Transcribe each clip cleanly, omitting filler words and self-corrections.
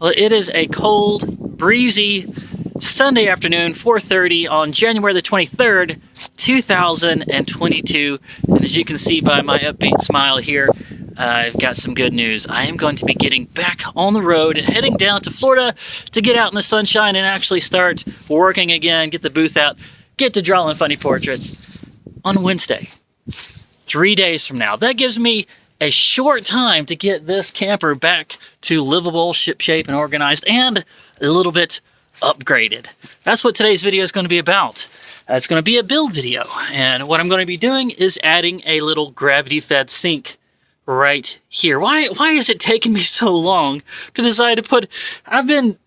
Well, it is a cold, breezy Sunday afternoon, 4:30 on January the 23rd, 2022. And as you can see by my upbeat smile here, I've got some good news. I am going to be getting back on the road and heading down to Florida to get out in the sunshine and actually start working again, get the booth out, get to drawing funny portraits on Wednesday, 3 days from now. That gives me a short time to get this camper back to livable, shipshape, and organized, and a little bit upgraded. That's what today's video is going to be about. It's going to be a build video, and what I'm going to be doing is adding a little gravity-fed sink right here. Why is it taking me so long to decide to put... I've been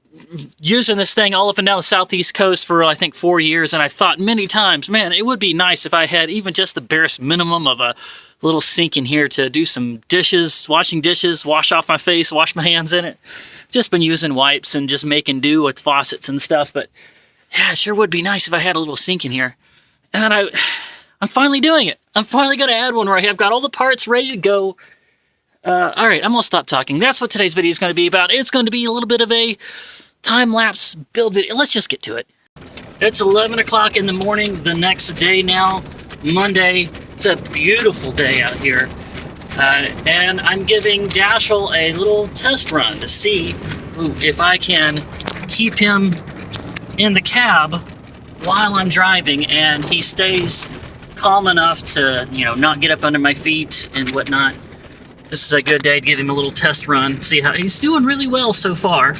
using this thing all up and down the southeast coast for, I think, 4 years, and I've thought many times, man, it would be nice if I had even just the barest minimum of a little sink in here to do some dishes, washing dishes, wash off my face, wash my hands in it. Just been using wipes and just making do with faucets and stuff, but yeah, it sure would be nice if I had a little sink in here. And I'm finally doing it. I'm finally going to add one right here. I've got all the parts ready to go. All right, I'm going to stop talking. That's what today's video is going to be about. It's going to be a little bit of a time-lapse build video. Let's just get to it. It's 11 o'clock in the morning the next day now, Monday. It's a beautiful day out here. And I'm giving Dashiell a little test run to see if I can keep him in the cab while I'm driving and he stays calm enough to, you know, not get up under my feet and whatnot. This is a good day to give him a little test run, see how he's doing really well so far.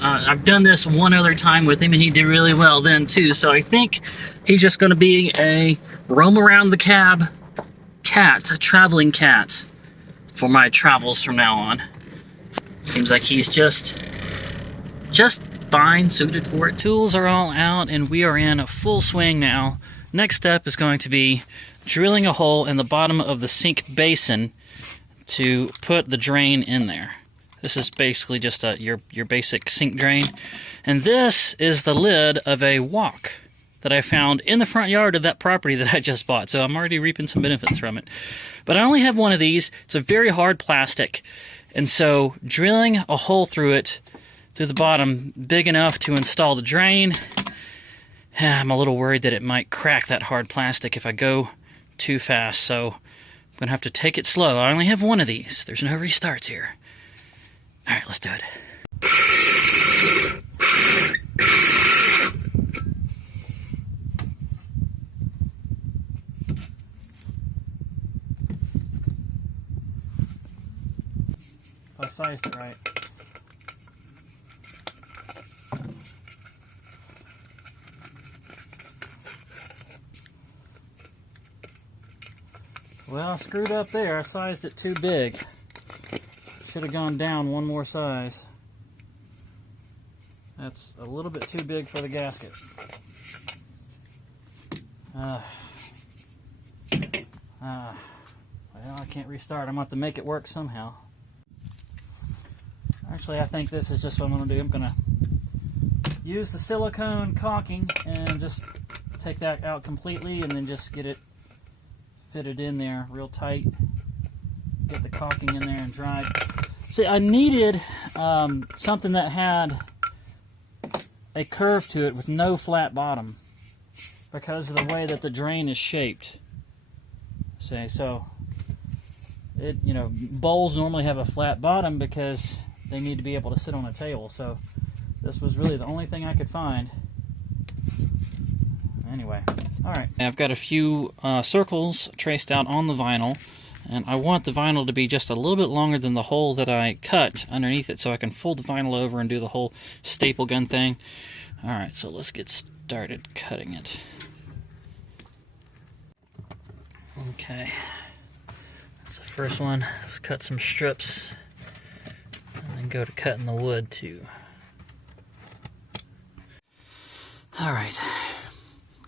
I've done this one other time with him and he did really well then too, so I think he's just going to be a roam around the cab cat, a traveling cat for my travels from now on. Seems like he's just fine, suited for it. Tools are all out and we are in full swing now. Next step is going to be drilling a hole in the bottom of the sink basin to put the drain in there. This is basically just your basic sink drain. And this is the lid of a wok that I found in the front yard of that property that I just bought. So I'm already reaping some benefits from it. But I only have one of these. It's a very hard plastic. And so drilling a hole through it, through the bottom, big enough to install the drain, I'm a little worried that it might crack that hard plastic if I go too fast. So I'm going to have to take it slow. I only have one of these. There's no restarts here. All right, let's do it. If I sized it right. Well, I screwed up there. I sized it too big. Should have gone down one more size. That's a little bit too big for the gasket. Well, I can't restart. I'm going to have to make it work somehow. Actually, I think this is just what I'm going to do. I'm going to use the silicone caulking and just take that out completely and then just get it fitted in there real tight. Get the caulking in there and dry. See, I needed something that had a curve to it with no flat bottom because of the way that the drain is shaped. See, so it, you know, bowls normally have a flat bottom because they need to be able to sit on a table. So this was really the only thing I could find. Anyway, all right. I've got a few circles traced out on the vinyl. And I want the vinyl to be just a little bit longer than the hole that I cut underneath it so I can fold the vinyl over and do the whole staple gun thing. Alright, so let's get started cutting it. Okay, that's the first one. Let's cut some strips and then go to cutting the wood too. Alright,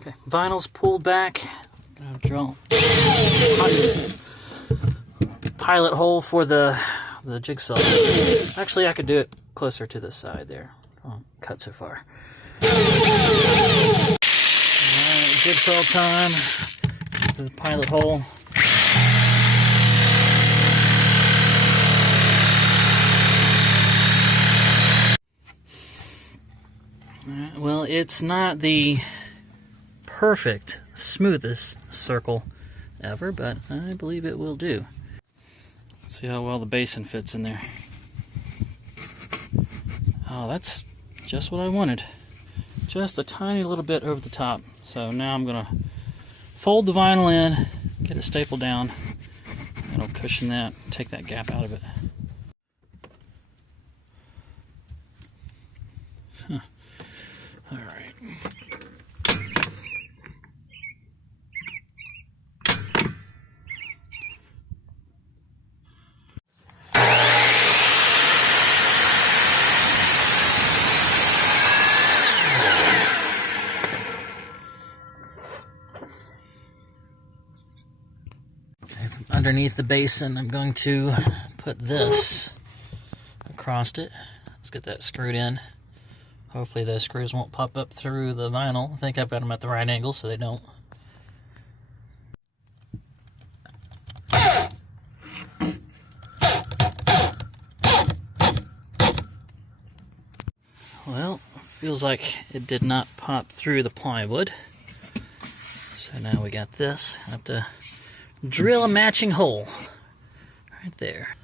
okay, vinyl's pulled back. I'm gonna drill pilot hole for the jigsaw. Actually, I could do it closer to the side there. I'll cut so far. Alright, jigsaw time. To the pilot hole. it's not the perfect, smoothest circle ever, but I believe it will do. Let's see how well the basin fits in there. Oh, that's just what I wanted. Just a tiny little bit over the top. So now I'm going to fold the vinyl in, get it stapled down. It'll cushion that, take that gap out of it. Huh. All right. Underneath the basin, I'm going to put this across it. Let's get that screwed in. Hopefully those screws won't pop up through the vinyl. I think I've got them at the right angle so they don't. Well, feels like it did not pop through the plywood. So now we got this. I have to drill a matching hole right there.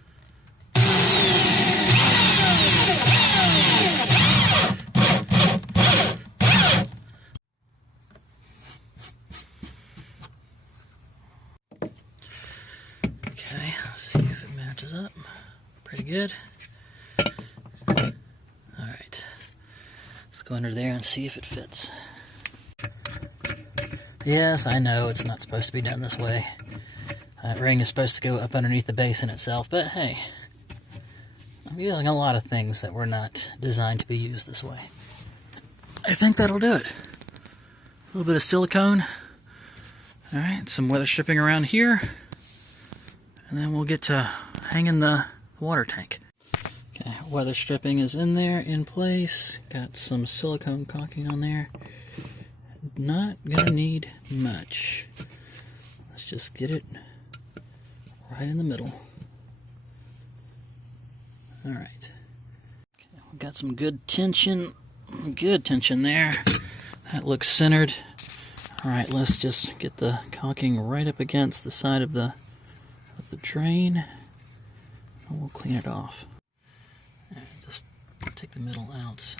Okay, let's see if it matches up. Pretty good. Alright, let's go under there and see if it fits. Yes, I know it's not supposed to be done this way. That ring is supposed to go up underneath the basin itself, but hey, I'm using a lot of things that were not designed to be used this way. I think that'll do it. A little bit of silicone. Alright, some weather stripping around here. And then we'll get to hanging the water tank. Okay, weather stripping is in there, in place. Got some silicone caulking on there. Not gonna need much. Let's just get it right in the middle. Alright. Okay, we've got some good tension there. That looks centered. Alright, let's just get the caulking right up against the side of the drain. And we'll clean it off. And just take the middle out.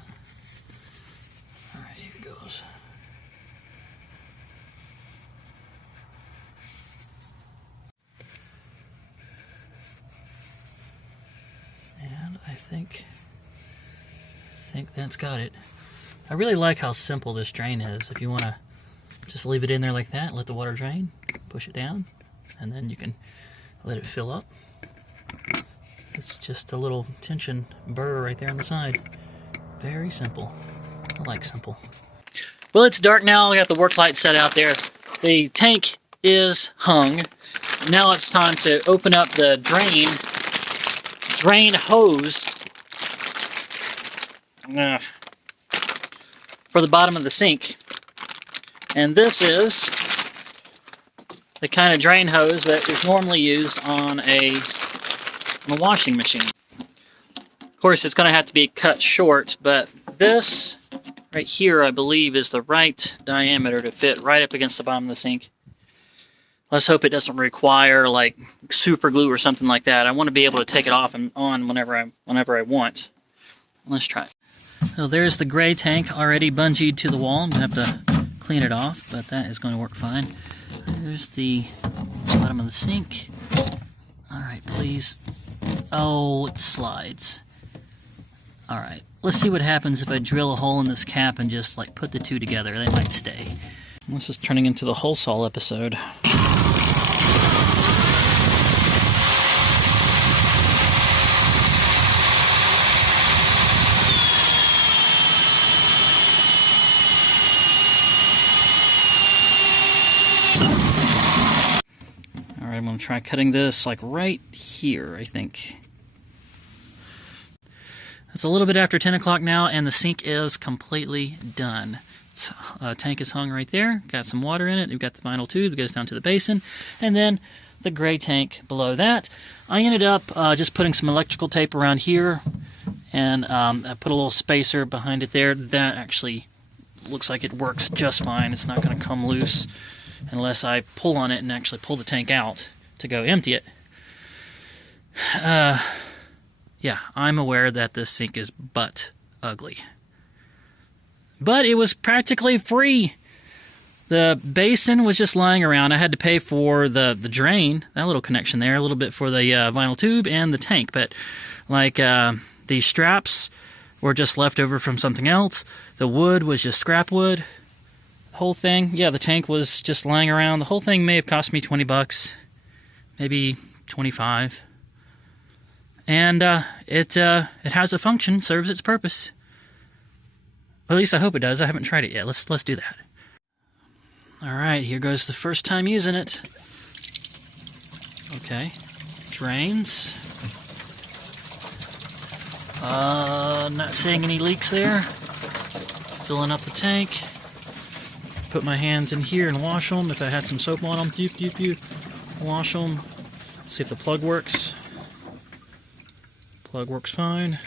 Alright, here it goes. And I think that's got it. I really like how simple this drain is. If you want to just leave it in there like that, let the water drain, push it down, and then you can let it fill up. It's just a little tension burr right there on the side. Very simple. I like simple. Well, it's dark now. I got the work light set out there. The tank is hung. Now it's time to open up the drain hose for the bottom of the sink. And this is the kind of drain hose that is normally used on a washing machine. Of course, it's going to have to be cut short, but this right here, I believe, is the right diameter to fit right up against the bottom of the sink. Let's hope it doesn't require like super glue or something like that. I want to be able to take it off and on whenever I want. Let's try it. So there's the gray tank already bungeed to the wall. I'm going to have to clean it off, but that is going to work fine. There's the bottom of the sink. Alright, please. Oh, it slides. Alright, let's see what happens if I drill a hole in this cap and just like put the two together. They might stay. This is turning into the hole saw episode. Alright, I'm going to try cutting this like right here, I think. It's a little bit after 10 o'clock now, and the sink is completely done. Tank is hung right there, got some water in it, we've got the vinyl tube that goes down to the basin, and then the gray tank below that. I ended up just putting some electrical tape around here, and I put a little spacer behind it there. That actually looks like it works just fine. It's not going to come loose unless I pull on it and actually pull the tank out to go empty it. Yeah, I'm aware that this sink is butt ugly. But it was practically free. The basin was just lying around. I had to pay for the drain, that little connection there, a little bit for the vinyl tube and the tank. But like these straps were just left over from something else. The wood was just scrap wood. The whole thing, yeah, the tank was just lying around. The whole thing may have cost me 20 bucks, maybe 25. And it has a function, serves its purpose. At least I hope it does. I haven't tried it yet. Let's do that. All right, here goes the first time using it. Okay, drains. Not seeing any leaks there. Filling up the tank. Put my hands in here and wash them. If I had some soap on them, wash them. See if the plug works. Plug works fine.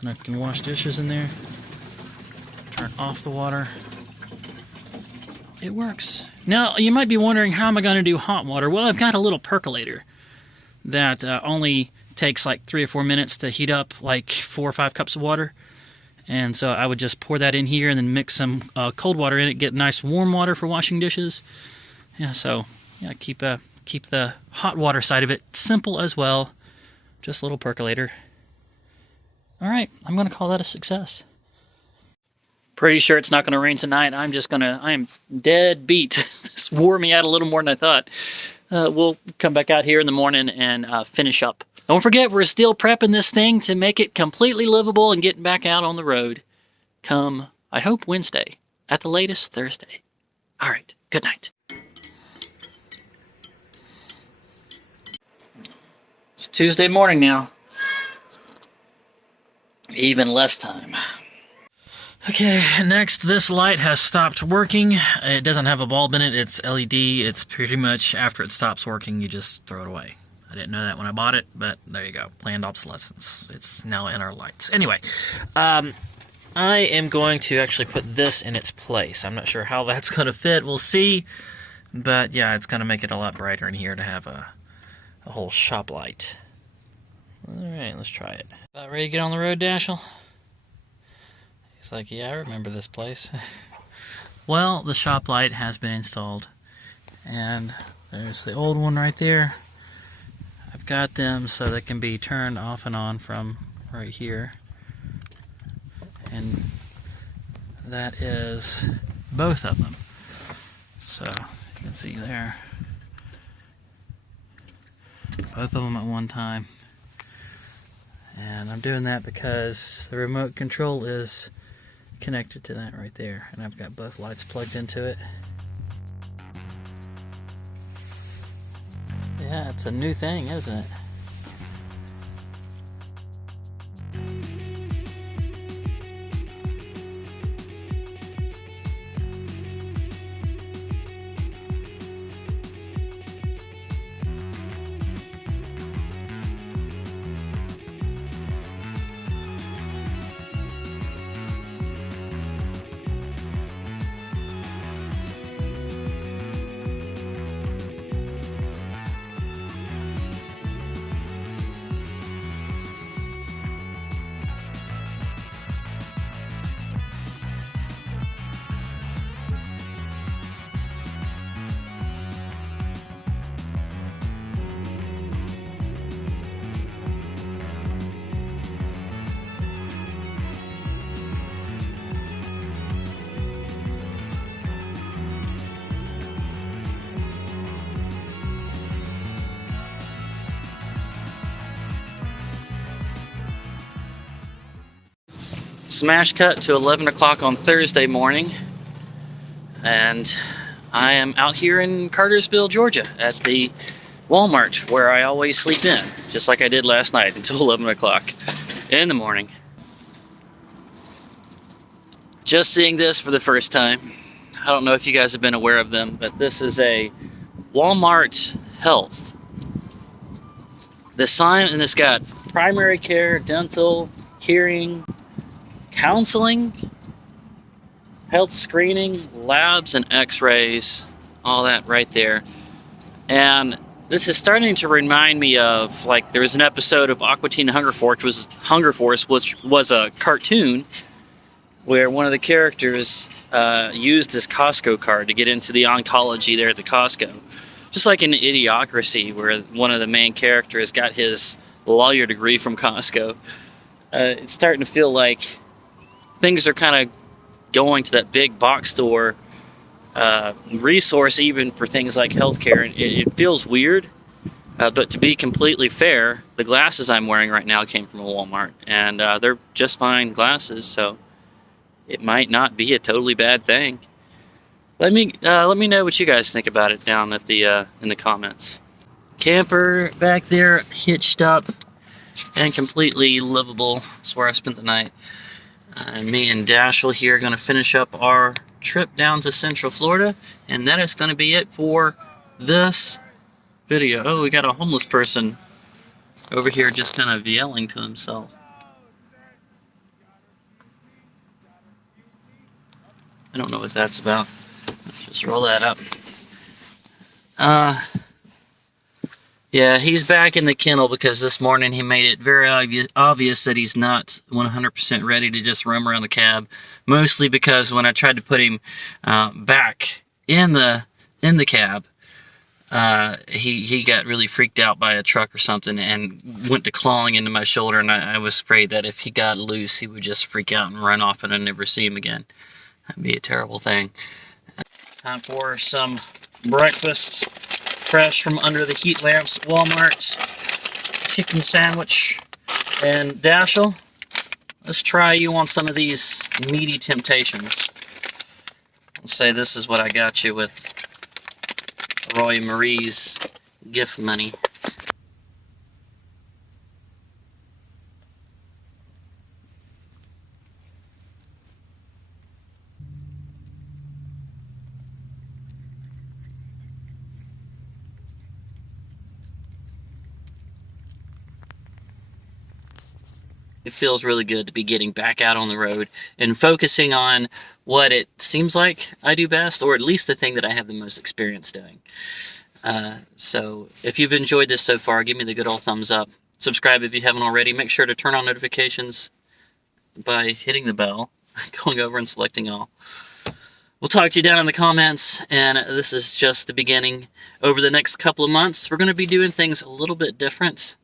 And I can wash dishes in there. Turn off the water. It works. Now, you might be wondering, how am I going to do hot water? Well, I've got a little percolator that only takes like 3 or 4 minutes to heat up like 4 or 5 cups of water. And so I would just pour that in here and then mix some cold water in it, get nice warm water for washing dishes. Yeah, so yeah, keep the hot water side of it simple as well. Just a little percolator. All right, I'm going to call that a success. Pretty sure it's not going to rain tonight. I am dead beat. This wore me out a little more than I thought. We'll come back out here in the morning and finish up. Don't forget, we're still prepping this thing to make it completely livable and getting back out on the road come, I hope, Wednesday. At the latest, Thursday. All right, good night. It's Tuesday morning now. Even less time. Okay, next, this light has stopped working. It doesn't have a bulb in it, it's LED. It's pretty much, after it stops working, you just throw it away. I didn't know that when I bought it, but there you go. Planned obsolescence. It's now in our lights. Anyway, I am going to actually put this in its place. I'm not sure how that's going to fit. We'll see. But yeah, it's going to make it a lot brighter in here to have a whole shop light. Alright, let's try it. About ready to get on the road, Dashel? He's like, yeah, I remember this place. Well, the shop light has been installed. And there's the old one right there. I've got them so they can be turned off and on from right here. And that is both of them. So, you can see there. Both of them at one time. And I'm doing that because the remote control is connected to that right there, and I've got both lights plugged into it. Yeah, it's a new thing, isn't it? Smash cut to 11 o'clock on Thursday morning, and I am out here in Cartersville, Georgia at the Walmart where I always sleep in, just like I did last night until 11 o'clock in the morning. Just seeing this for the first time. I don't know if you guys have been aware of them, but this is a Walmart Health. The sign, and it's got primary care, dental, hearing, counseling, Health screening, labs, and x-rays, all that right there. And this is starting to remind me of, like, there was an episode of Aqua Teen Hunger Force, which was a cartoon where one of the characters used his Costco card to get into the oncology there at the Costco. Just like in Idiocracy, where one of the main characters got his lawyer degree from Costco. It's starting to feel like things are kind of going to that big box store resource even for things like healthcare. It feels weird, but to be completely fair, the glasses I'm wearing right now came from a Walmart, and they're just fine glasses, so it might not be a totally bad thing. Let me know what you guys think about it down at the in the comments. Camper back there, hitched up and completely livable. That's where I spent the night. Me and Dashel here are going to finish up our trip down to Central Florida, and that is going to be it for this video. Oh, we got a homeless person over here just kind of yelling to himself. I don't know what that's about. Let's just roll that up. Yeah, he's back in the kennel because this morning he made it very obvious that he's not 100% ready to just roam around the cab. Mostly because when I tried to put him back in the cab, he got really freaked out by a truck or something and went to clawing into my shoulder, and I was afraid that if he got loose, he would just freak out and run off and I'd never see him again. That'd be a terrible thing. Time for some breakfast. Fresh from under the heat lamps at Walmart. Chicken sandwich. And Dashel, let's try you on some of these meaty temptations. I'll say this is what I got you with Roy Marie's gift money. It feels really good to be getting back out on the road and focusing on what it seems like I do best, or at least the thing that I have the most experience doing. So if you've enjoyed this so far, give me the good old thumbs up. Subscribe if you haven't already. Make sure to turn on notifications by hitting the bell, going over and selecting all. We'll talk to you down in the comments, and this is just the beginning. Over the next couple of months, we're going to be doing things a little bit different.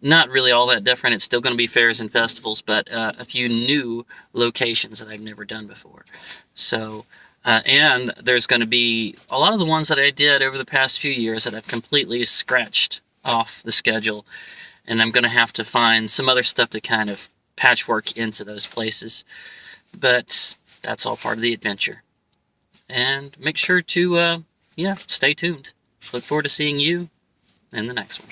Not really all that different. It's still going to be fairs and festivals, but a few new locations that I've never done before. So, and there's going to be a lot of the ones that I did over the past few years that I've completely scratched off the schedule, and I'm going to have to find some other stuff to kind of patchwork into those places. But that's all part of the adventure. And make sure to, stay tuned. Look forward to seeing you in the next one.